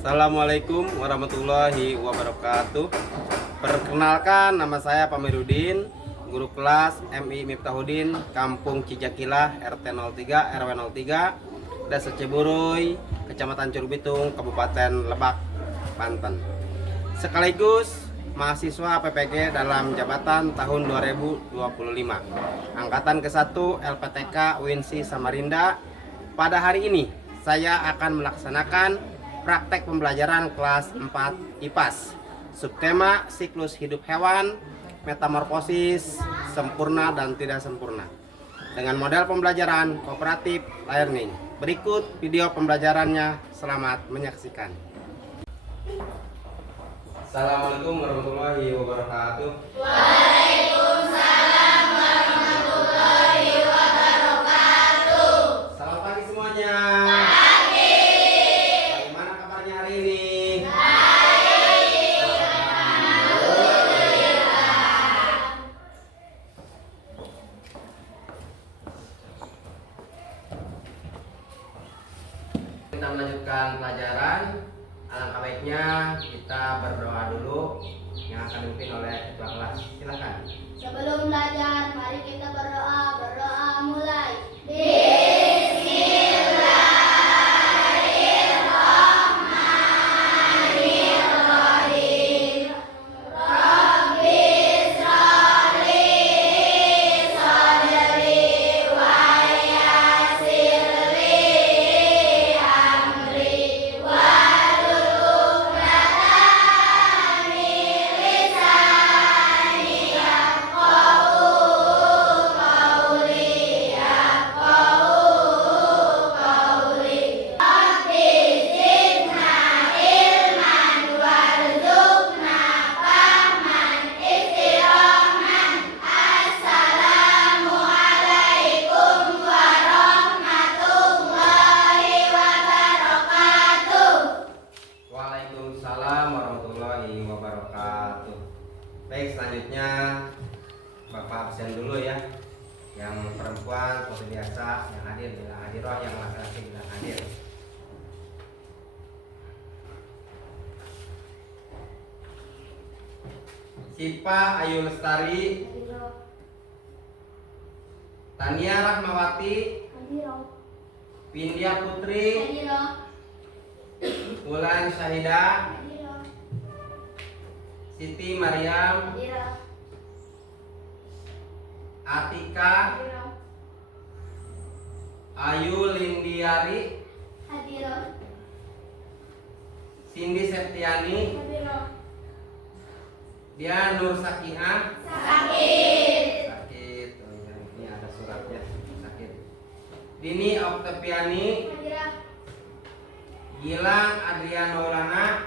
Assalamualaikum warahmatullahi wabarakatuh. Perkenalkan, nama saya Pamirudin, guru kelas MI Miftahudin, Kampung Cijakilah, RT 03 RW 03, Desa Ciburuy, Kecamatan Curug Bitung, Kabupaten Lebak, Banten. Sekaligus mahasiswa PPG dalam jabatan tahun 2025, Angkatan ke-1 LPTK UINSI Samarinda. Pada hari ini saya akan melaksanakan praktek pembelajaran kelas 4 IPAS, subtema siklus hidup hewan, metamorfosis, sempurna dan tidak sempurna, dengan model pembelajaran kooperatif learning. Berikut video pembelajarannya, selamat menyaksikan. Assalamualaikum warahmatullahi wabarakatuh. Waalaikumsalam warahmatullahi wabarakatuh. Selamat pagi semuanya. Bagaimana kabarnya hari ini? Kita melanjutkan pelajaran. Alangkah baiknya kita berdoa dulu yang akan dipimpin oleh ketua kelas. Silakan. Sebelum belajar, mari kita berdoa. Berdoa mulai. Bismillahirrahmanirrahim. Rabbi shrahli sadri wa yassir li amri wahlul 'uqdatam min lisani yafqahu qawli. Rabbi zidna ilman warzuqna fahman istiqaman. Assalamu alaikum warahmatullahi wabarakatuh. Waalaikumsalam warahmatullahi wabarakatuh. Baik, selanjutnya Bapak absen dulu ya. Yang perempuan seperti biasa, yang hadir bilang hadirah, yang laki-laki bilang hadir. Sipa Ayu Lestari, Tania Rahmawati, Pindia Putri, Wulan Syahida, Siti Mariam, Atika, Ayu Lindiari, Cindy Septiani, Dia Nur Sakihah. Sakit. Oh, ya, ini ada suratnya. Sakit. Dini Oktaviani, Gilang Adrian Maulana,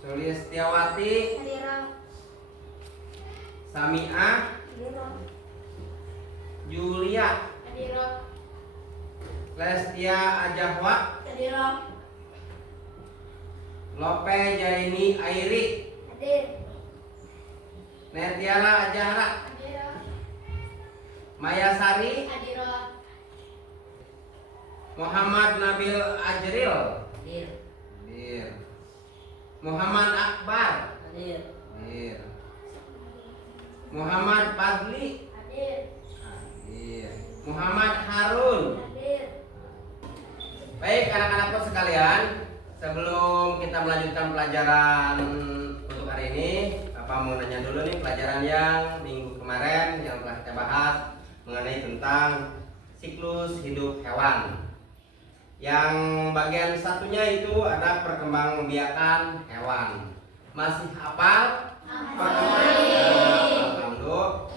Sulistiawati, Samiah, Julia, Lestia Ajahwa, Lope Jaini Airi, Netiara Ajahra, Maya Sari, Muhammad Nabil Ajril, Muhammad Akbar, Muhammad Fadli, Muhammad Harun. Baik anak-anakku sekalian, sebelum kita melanjutkan pelajaran untuk hari ini, Bapak mau nanya dulu nih pelajaran yang minggu kemarin yang telah kita bahas mengenai tentang siklus hidup hewan. Yang bagian satunya itu ada perkembangbiakan hewan. Masih hafal? Alhamdulillah.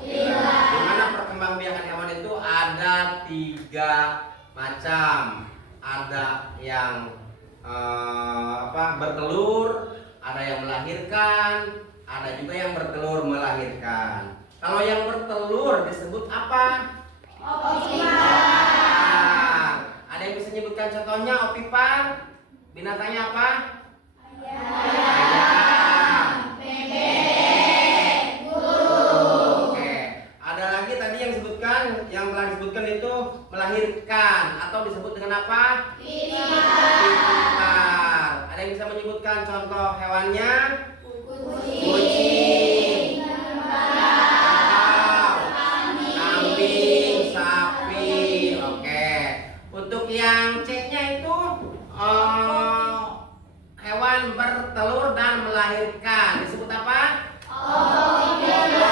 Dimana perkembangbiakan hewan itu ada 3 macam. Ada yang bertelur, ada yang melahirkan, ada juga yang bertelur melahirkan. Kalau yang bertelur disebut apa? Opipar. Ada yang bisa menyebutkan contohnya opipar? Binatangnya apa? Ayam. Bebek. Burung. Oke. Ada lagi tadi yang disebutkan, yang telah disebutkan itu melahirkan atau disebut dengan apa? Pipa. menyebutkan contoh hewannya? Kucing, Kambing, sapi. Oke. Untuk yang C-nya itu hewan bertelur dan melahirkan. Disebut apa? Ovipar.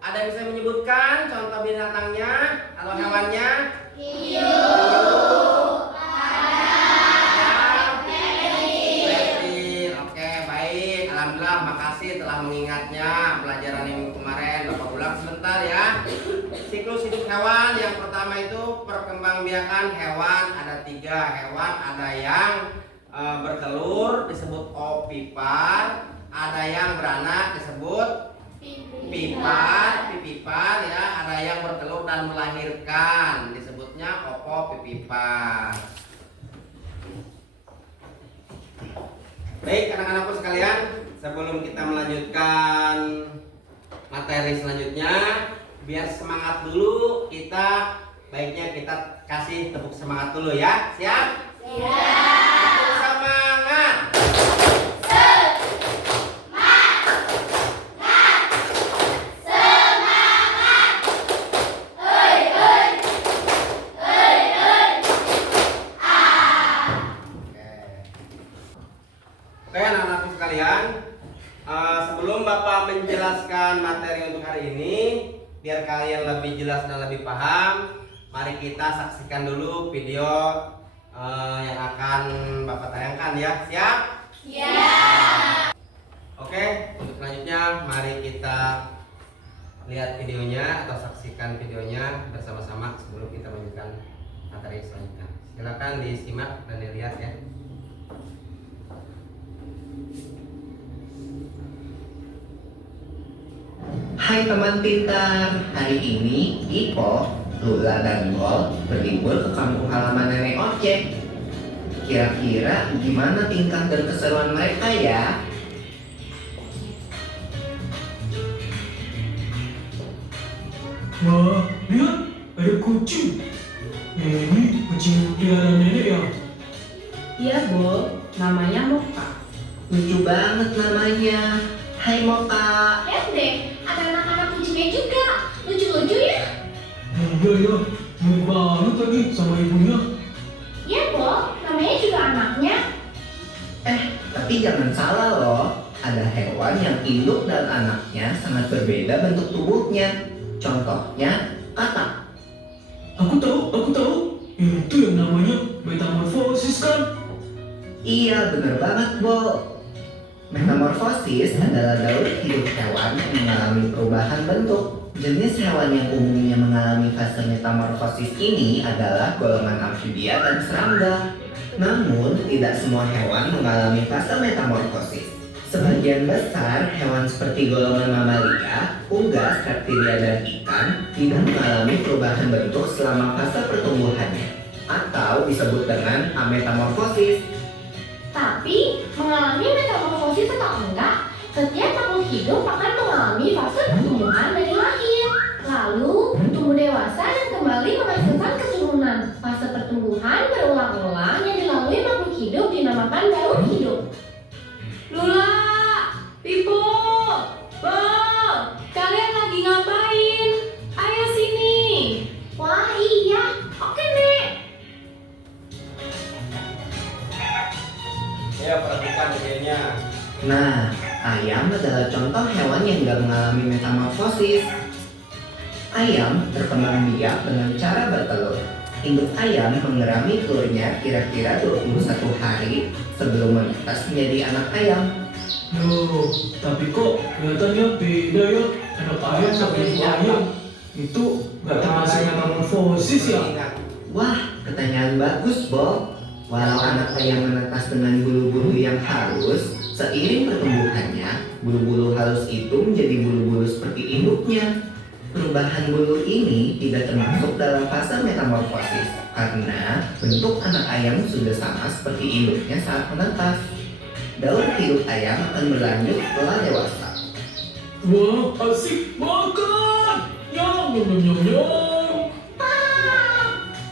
Ada yang bisa menyebutkan contoh binatangnya atau hewannya? Reptil. Oke, baik. Alhamdulillah, makasih telah mengingatnya pelajaran minggu kemarin. Bapak ulang sebentar ya. Siklus hidup hewan yang pertama itu perkembangbiakan hewan. Ada 3 hewan. Ada yang bertelur disebut ovipar. Ada yang beranak disebut pipipar ya. Ada yang bertelur dan melahirkan disebutnya ovipipar. Baik anak-anakku sekalian, sebelum kita melanjutkan materi selanjutnya, biar semangat dulu, baiknya kita kasih tepuk semangat dulu ya. Siap? Tepuk semangat. Oke anak-anakku sekalian, sebelum Bapak menjelaskan materi untuk hari ini, biar kalian lebih jelas dan lebih paham, mari kita saksikan dulu video yang akan Bapak tayangkan ya. Siap? Oke, untuk selanjutnya mari kita lihat videonya atau saksikan videonya bersama-sama sebelum kita melanjutkan materi selanjutnya. Silakan disimak dan dilihat ya. Hai teman pintar, hari ini Ipo, Lula, dan Bol berlibur ke kampung halaman nenek ojek. Kira-kira gimana tingkah dan keseruan mereka ya? Wah, lihat ada kucing. Ini kucing peliharaan nenek ya? Iya, Bo. Namanya Moka. Lucu banget namanya. Hai Moka. Lihat deh, ada anak-anak kucingnya juga. Lucu-lucu ya? Iya, mirip banget lagi sama ibunya. Iya, Bo. Namanya juga anaknya. Tapi jangan salah loh. Ada hewan yang induk dan anaknya sangat berbeda bentuk tubuhnya. Contohnya, katak. Aku tahu. Itu yang namanya metamorfosis kan? Iya, bener banget, Bo. Metamorfosis adalah daur hidup hewan yang mengalami perubahan bentuk. Jenis hewan yang umumnya mengalami fase metamorfosis ini adalah golongan amfibia dan serangga. Namun, tidak semua hewan mengalami fase metamorfosis. Sebagian besar hewan seperti golongan mamalia, unggas, reptilia, dan ikan tidak mengalami perubahan bentuk selama fase pertumbuhannya, atau disebut dengan ametamorfosis. Tapi mengalami metamorfosis atau enggak, setiap makhluk hidup akan mengalami fase pertumbuhan dari lahir, lalu tumbuh dewasa dan kembali menghasilkan keturunan. Fase pertumbuhan berulang-ulang yang dilalui makhluk hidup dinamakan daur hidup. Lula, Pipo, Bol, kalian lagi ngapain? Ayo sini. Wah iya, oke Nek. Ya, perhatikan videonya. Nah, ayam adalah contoh hewan yang tidak mengalami metamorfosis. Ayam berkembang biak dengan cara bertelur. Induk ayam mengerami telurnya kira-kira 21 hari sebelum menetas menjadi anak ayam. Loh, tapi kok kelihatannya beda ya? Anak ayam sama ibu ayam. Itu nggak termasuk metamorfosis ya? Wah, pertanyaan bagus, Bob. Walau anak ayam menetas dengan bulu-bulu yang halus, seiring pertumbuhannya, bulu-bulu halus itu menjadi bulu-bulu seperti induknya. Perubahan bulu ini tidak termasuk dalam fase metamorfosis karena bentuk anak ayam sudah sama seperti induknya saat menetas. Daur hidup ayam akan berlanjut setelah dewasa. Wah, asik makan. Nyam.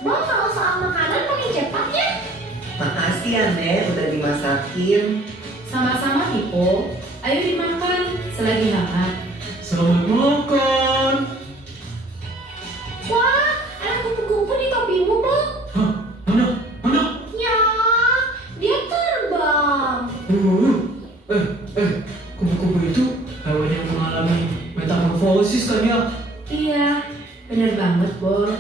Bang, kalau soal makanan paling cepat ya? Makasih ya Nek, udah dimasakin. Sama-sama Pipo. Ayo dimakan selagi hangat. Selamat makan. Wah, ada kupu-kupu di topimu, Bu. Hah? Mana? Mana? Ya, dia terbang. Kupu-kupu itu hewan yang mengalami metamorfosis kan ya? Iya, bener banget, Bol.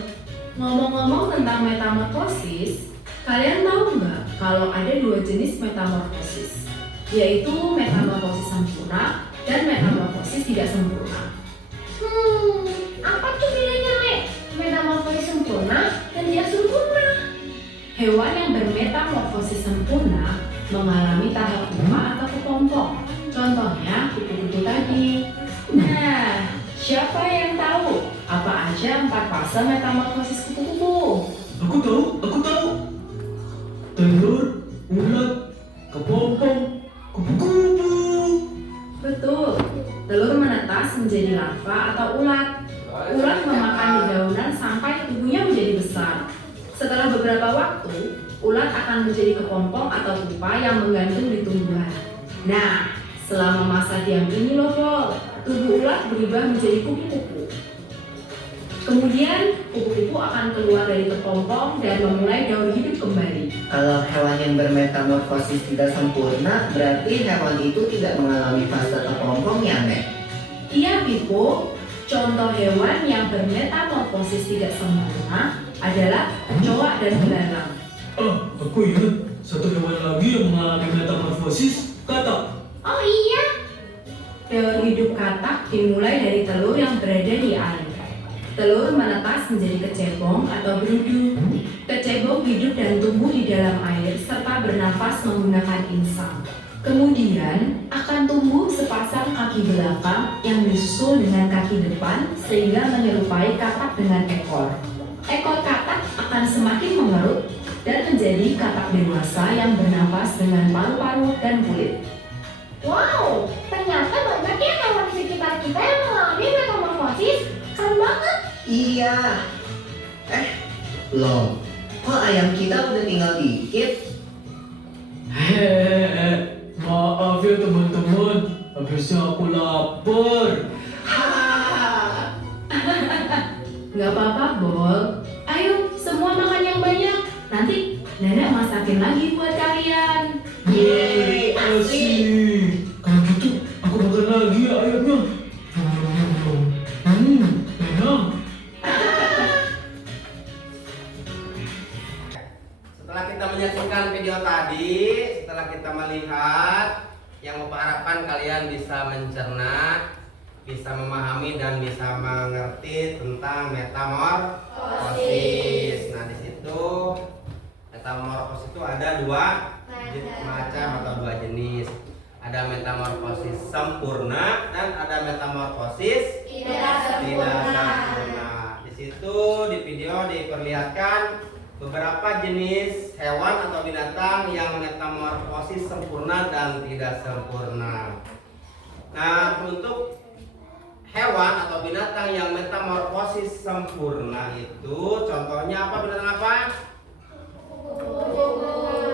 Ngomong-ngomong tentang metamorfosis, kalian tahu nggak kalau ada dua jenis metamorfosis, yaitu metamorfosis sempurna dan metamorfosis tidak sempurna. Apa tuh bedanya, Mek? Metamorfosis sempurna dan tidak sempurna. Hewan yang bermetamorfosis sempurna mengalami tahap pupa atau kepompong. Contohnya kupu-kupu tadi. Nah, siapa yang tahu apa aja 4 fase metamorfosis kupu-kupu? Aku tahu. Telur, ulat, kepompong, kupu-kupu. Betul, telur menetas menjadi larva atau ulat. Ulat memakan dedaunan sampai tubuhnya menjadi besar. Setelah beberapa waktu, ulat akan menjadi kepompong atau pupa yang menggantung di tumbuhan. Nah, selama masa diam ini loh, Bol, tubuh ulat berubah menjadi kupu-kupu. Kemudian, kupu-kupu akan keluar dari kepompong dan memulai daur hidup kembali. Kalau hewan yang bermetamorfosis tidak sempurna, berarti hewan itu tidak mengalami fase kepompong ya Nek? Iya, Pipo. Contoh hewan yang bermetamorfosis tidak sempurna adalah kecoa dan belalang. Aku ingat satu hewan lagi yang mengalami metamorfosis, katak. Oh iya, Daur hidup katak dimulai dari telur yang berada di air. Telur menetas menjadi kecebong atau berudu. Kecebong hidup dan tumbuh di dalam air serta bernafas menggunakan insang. Kemudian akan tumbuh sepasang kaki belakang yang disusul dengan kaki depan sehingga menyerupai katak dengan ekor. Ekor katak akan semakin mengerut dan menjadi katak dewasa yang bernafas dengan paru-paru dan kulit. wow, ternyata banyak ya hewan di sekitar kita yang mengalami metamorfosis. Keren banget. Iya. Loh, kok ayam kita udah tinggal dikit? Hehehe, maaf ya teman-teman, habisnya aku lapar. Nggak apa-apa, Bol. Ayo, semua makan yang banyak. Nanti nenek masakin lagi buat kalian. Yeay, asik. Asik. Kalau gitu, aku makan lagi ya ayamnya. Enak. Setelah kita menyaksikan video tadi, setelah kita melihat, yang Bapak harapkan kalian bisa mencerna, bisa memahami dan bisa mengerti tentang metamorfosis. Nah, di situ metamorfosis itu ada dua macam atau dua jenis. Ada metamorfosis sempurna dan ada metamorfosis Tidak sempurna. Di situ di video diperlihatkan beberapa jenis hewan atau binatang yang metamorfosis sempurna dan tidak sempurna. Nah, untuk hewan atau binatang yang metamorfosis sempurna itu contohnya apa? Binatang apa?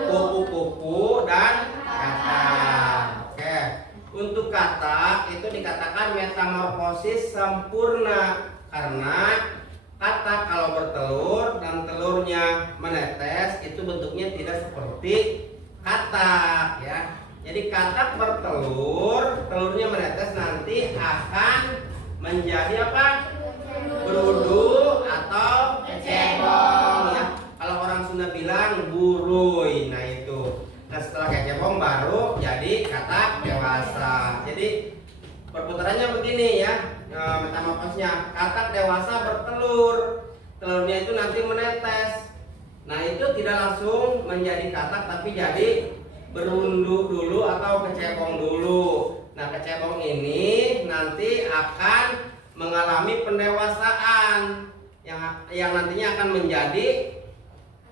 Kupu-kupu dan katak. Oke. Untuk katak itu dikatakan metamorfosis sempurna karena katak kalau bertelur dan telurnya menetes itu bentuknya tidak seperti katak ya. Jadi katak bertelur, telurnya menetes nanti akan menjadi apa? Berudu atau kecebong ya. Kalau orang Sunda bilang buruy. Nah itu. Nah setelah kecebong baru jadi katak dewasa. Jadi perputarannya begini ya. Metamorfosisnya katak dewasa bertelur, telurnya itu nanti menetes. Nah itu tidak langsung menjadi katak tapi jadi berundu dulu atau kecebong dulu. Nah kecebong ini nanti akan mengalami pendewasaan yang nantinya akan menjadi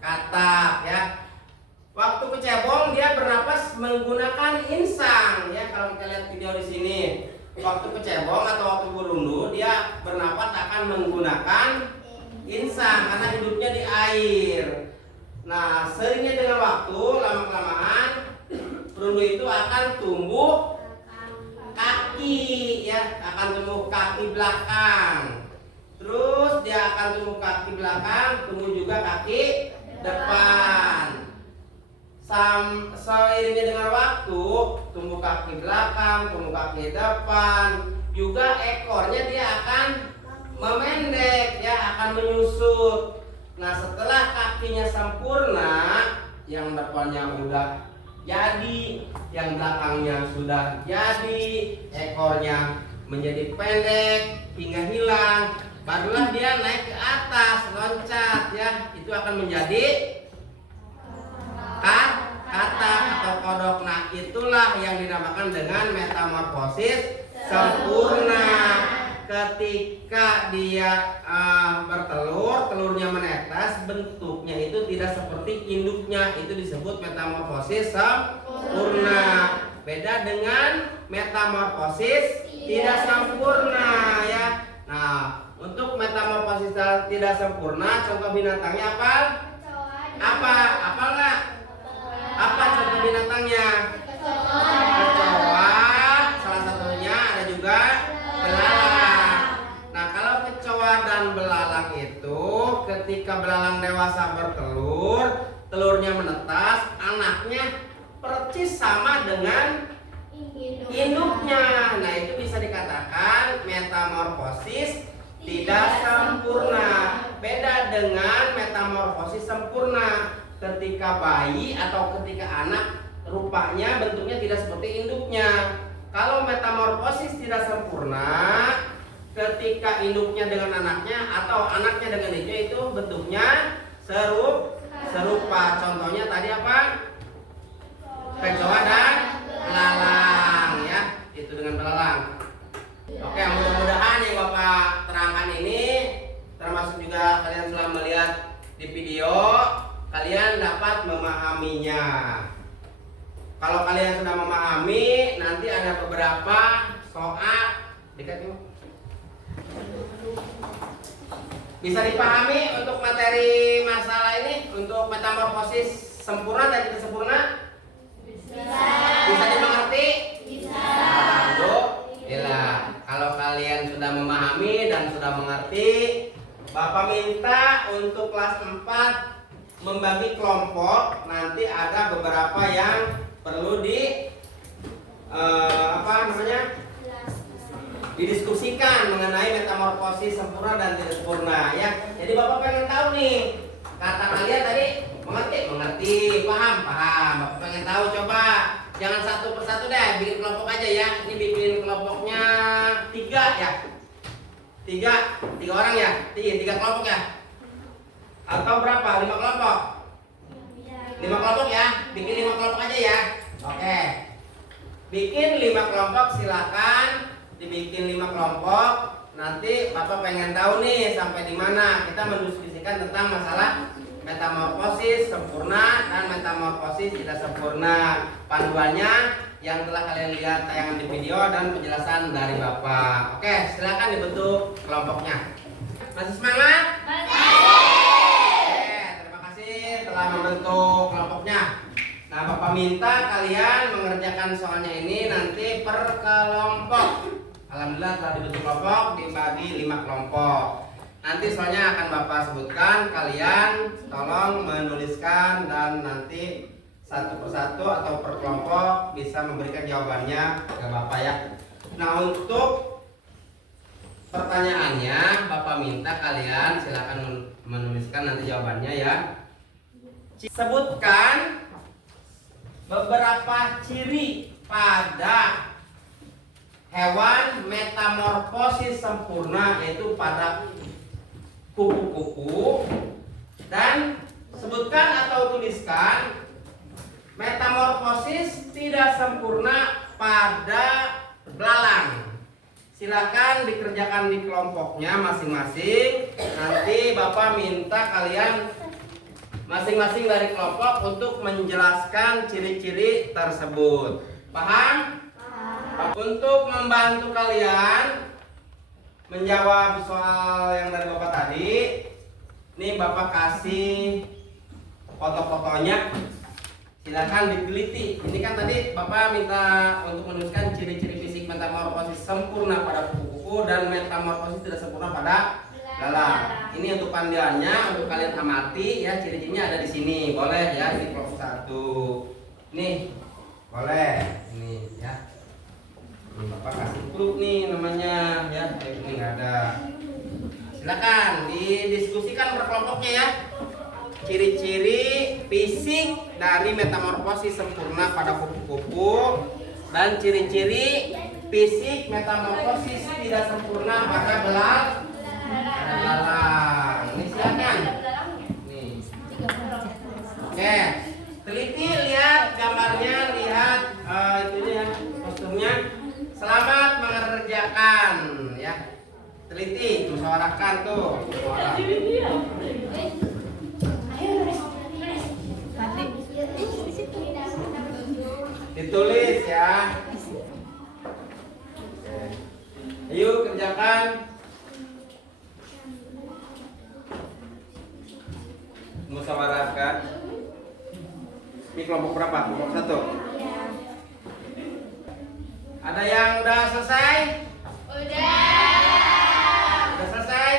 katak ya. Waktu kecebong dia bernapas menggunakan insang ya. Kalau kita lihat video di sini, waktu kecebong atau waktu berundu dia bernapas akan menggunakan insang karena hidupnya di air. Nah, seringnya dengan waktu, lama-kelamaan perundu itu akan tumbuh kaki ya, akan tumbuh kaki belakang. Terus dia akan tumbuh kaki belakang, tumbuh juga kaki depan. Seiringnya dengan waktu, tumbuh kaki belakang, tumbuh kaki depan, juga ekornya dia akan memendek ya, akan menyusut. Nah, setelah kakinya sempurna, yang depannya udah jadi, yang belakangnya sudah jadi, ekornya menjadi pendek hingga hilang, barulah dia naik ke atas, loncat ya. Itu akan menjadi katak atau kodok. Nah, itulah yang dinamakan dengan metamorfosis sempurna. Ketika dia bertelur, telurnya menetas, bentuknya itu tidak seperti induknya, itu disebut metamorfosis sempurna. Beda dengan metamorfosis tidak sempurna ya. Nah, untuk metamorfosis tidak sempurna, contoh binatangnya apa? Apa enggak? Apa contoh binatangnya? Kecoa, salah satunya, ada juga belalang. Nah, kalau kecoa dan belalang itu ketika belalang dewasa bertelur, telurnya menetas, anaknya persis sama dengan induknya. Nah, itu bisa dikatakan metamorfosis tidak sempurna. Beda dengan metamorfosis sempurna. Ketika bayi atau ketika anak, rupanya bentuknya tidak seperti induknya. Kalau metamorfosis tidak sempurna, ketika induknya dengan anaknya atau anaknya dengan induknya, itu bentuknya serupa. Contohnya tadi apa? Kecoa dan belalang ya, itu dengan belalang. Oke, mudah-mudahan yang Bapak terangkan ini, termasuk juga kalian setelah melihat di video, kalian dapat memahaminya. Kalau kalian sudah memahami, nanti ada beberapa soal dekat yuk. Bisa dipahami untuk materi masalah ini, untuk metamorfosis sempurna dan tidak sempurna? Bisa dimengerti? Alhamdulillah. Kalau kalian sudah memahami dan sudah mengerti, Bapak minta untuk kelas 4 membagi kelompok. Nanti ada beberapa yang perlu didiskusikan mengenai metamorfosis sempurna dan tidak sempurna ya. Jadi Bapak pengen tahu nih, kata kalian tadi mengerti, paham. Bapak pengen tahu, coba jangan satu persatu deh, bikin kelompok aja ya. Ini bikin kelompoknya 3 ya. 3 orang ya, 3 kelompok ya. Atau berapa? 5 kelompok? 5 kelompok ya, bikin 5 kelompok aja ya. Oke, bikin 5 kelompok, silakan dibikin 5 kelompok. Nanti Bapak pengen tahu nih sampai di mana kita mendiskusikan tentang masalah metamorfosis sempurna dan metamorfosis tidak sempurna. Panduannya yang telah kalian lihat tayangan di video dan penjelasan dari Bapak. Oke, silakan dibentuk kelompoknya. Masih semangat? Telah membentuk kelompoknya. Nah, Bapak minta kalian mengerjakan soalnya ini nanti per kelompok. Alhamdulillah telah dibentuk kelompok, dibagi 5 kelompok. Nanti soalnya akan Bapak sebutkan, kalian tolong menuliskan dan nanti satu persatu atau per kelompok bisa memberikan jawabannya ke Bapak ya. Nah, untuk pertanyaannya Bapak minta kalian silakan menuliskan nanti jawabannya ya. Sebutkan beberapa ciri pada hewan metamorfosis sempurna, yaitu pada kupu-kupu, dan sebutkan atau tuliskan metamorfosis tidak sempurna pada belalang. Silakan dikerjakan di kelompoknya masing-masing. Nanti Bapak minta kalian masing-masing dari kelompok untuk menjelaskan ciri-ciri tersebut. Paham? Untuk membantu kalian menjawab soal yang dari Bapak tadi, ini Bapak kasih foto-fotonya silakan diteliti. Ini kan tadi Bapak minta untuk menuliskan ciri-ciri fisik metamorfosis sempurna pada kupu-kupu dan metamorfosis tidak sempurna pada belalang. Ini untuk pandiannya, untuk kalian amati ya, ciri-cirinya ada di sini. Boleh ya, ini kelompok 1. Nih, boleh. Ini ya. Ini Bapak kasih grup nih namanya ya. Ini nggak ada. Silakan didiskusikan berkelompoknya ya. Ciri-ciri fisik dari metamorfosis sempurna pada kupu-kupu dan ciri-ciri fisik metamorfosis tidak sempurna pada belalang. Ini silakan. Nih. Oke, teliti, lihat gambarnya, lihat itunya ya, kostumnya. Selamat mengerjakan ya. Teliti, musyawarahkan tuh. Ditulis ya. Ayo kerjakan. Musyawarahkan. Ini kelompok berapa? Kelompok 1. Ada yang udah selesai? Udah selesai?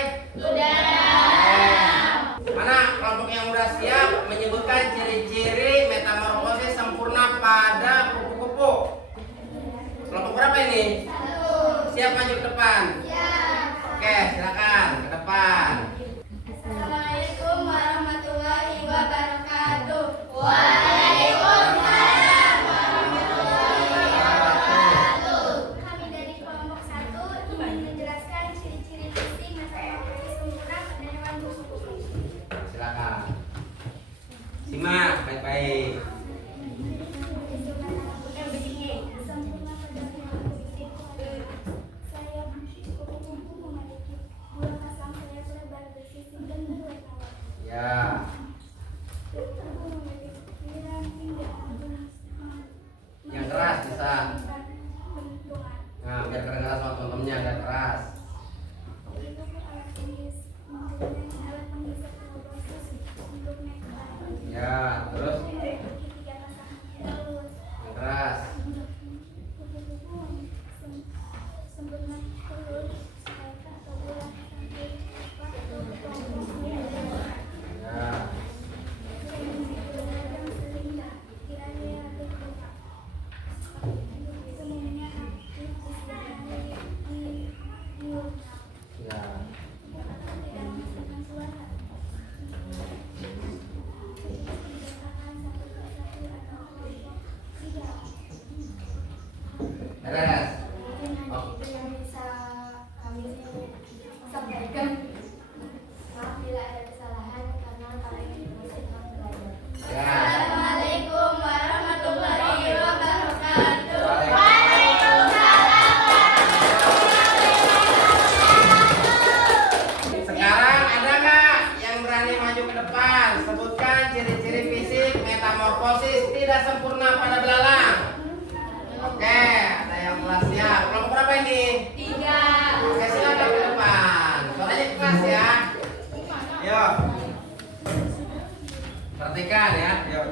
Mana kelompok yang udah siap menyebutkan ciri-ciri metamorfosis sempurna pada kupu-kupu? Kelompok berapa ini? Siap maju ke depan? Oke, silakan ke depan. Assalamualaikum warahmatullahi wabarakatuh. Kami dari kelompok 1 ingin menjelaskan ciri-ciri fisik metamorfosis sempurna pada hewan kupu-kupu. Silakan. Simak baik-baik. Sempurna pada hewan kupu-kupu. Sayap kupu-kupu memiliki dua pasang sayap lebar bersisi dan berwarna-warni. Ya. Tubuh memiliki pikiran hingga Yang keras bisa. bentukan. Nah, biar kedengaran sama temen-temennya agak keras. Alat penghisap proboscis untuk nektar. Ya, terus Memiliki 3 pasang telur. yang keras. Kupu-kupu sempurna telur sepeka atau bulan sampai waktu kelompoknya. Ya. Beragam sehingga kira-kira bergerak. Semuanya aktif di diurnal. Ya. Tidak menghasilkan suara. Dikatakan satu persatu atau kelompok 3. Beres. Itu yang bisa kami sampaikan. Maaf bila ada kesalahan karena kalian masih telah belajar. Ya. Assalamualaikum warahmatullahi wabarakatuh. Sekarang ada nggak yang berani maju ke depan? Sebutkan ciri-ciri fisik metamorfosis tidak sempurna pada belalang. Oke, ada yang telah siap. Kelompok berapa ini? 3. Oke, silakan ke depan. Suaranya keras ya. Yuk. Perhatikan ya. Yuk.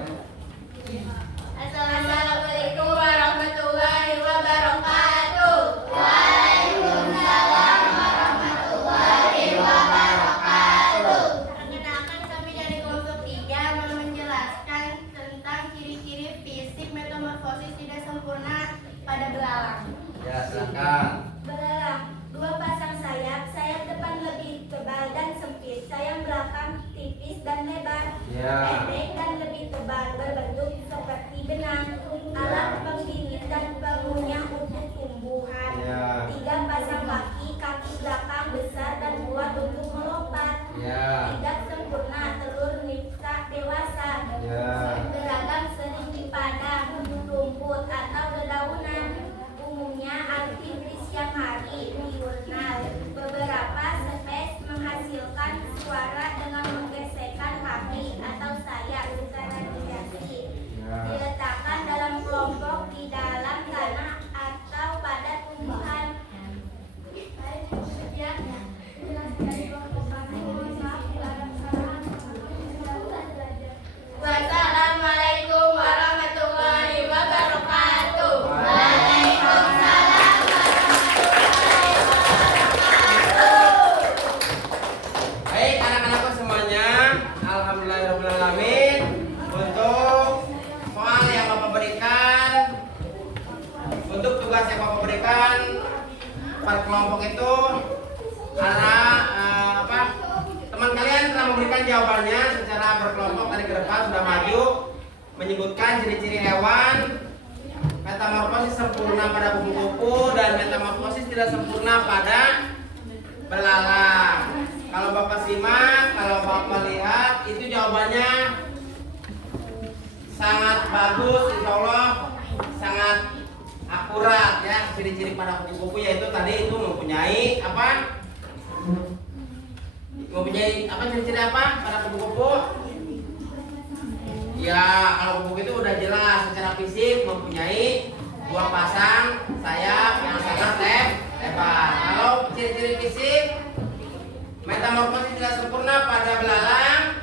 Assalamualaikum warahmatullahi wabarakatuh. Waalaikumsalam warahmatullahi wabarakatuh. Perkenalkan, kami dari kelompok 3 mau menjelaskan tentang ciri-ciri fisik metamorfosis tidak sempurna pada belalang. Ya, silakan. Belalang, 2 pasang sayap, sayap depan lebih tebal dan sempit, sayap belakang tipis dan lebar, Ya. pendek dan lebih tebal, berbentuk seperti benang, alat pembingit dan pengunyah untuk tumbuhan. Ya. 3 pasang kaki, kaki belakang besar dan kuat untuk melompat. Ya. Tidak sempurna, telur nipsa dewasa. Ya. Beragam sering di padang, rumput atau dedaunan. Umumnya aktif di siang hari, diurnal. Beberapa spesies menghasilkan suara dengan menggesekkan kaki atau sayap. berkelompok itu ada teman kalian telah memberikan jawabannya secara berkelompok tadi ke depan sudah maju menyebutkan ciri-ciri hewan metamorfosis sempurna pada kupu-kupu dan metamorfosis tidak sempurna pada belalang. Kalau Bapak simak, kalau Bapak lihat itu jawabannya sangat bagus, insya Allah sangat akurat ya. Ciri-ciri pada kupu-kupu yaitu tadi itu mempunyai apa? Mempunyai apa ciri-ciri apa pada kupu-kupu? Ya kalau kupu-kupu itu udah jelas secara fisik mempunyai dua pasang sayap yang sangat lebar. Kalau ciri-ciri fisik metamorfosis tidak sempurna pada belalang,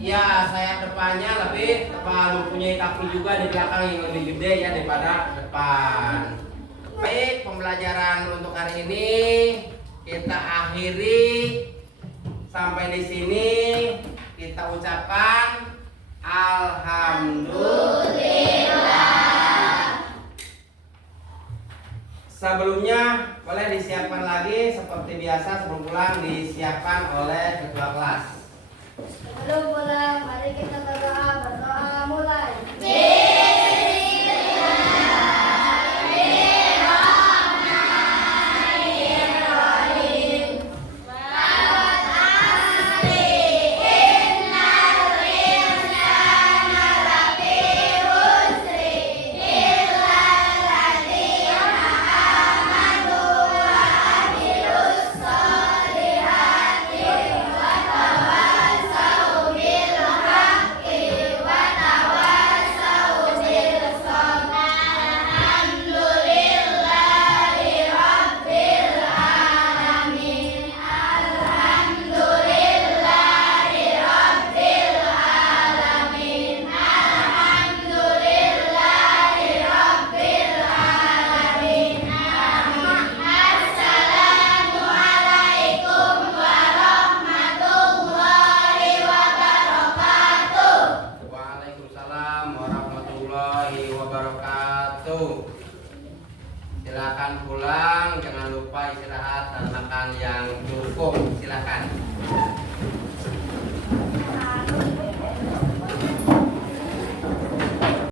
ya sayap depannya lebih tebal, mempunyai kaki juga di belakang yang lebih gede ya daripada depan. Baik, pembelajaran untuk hari ini kita akhiri sampai di sini. Kita ucapkan alhamdulillah. Sebelumnya boleh disiapkan lagi seperti biasa sebelum pulang disiapkan oleh ketua kelas. Sebelum pulang, mari kita berdoa mulai. Silakan pulang.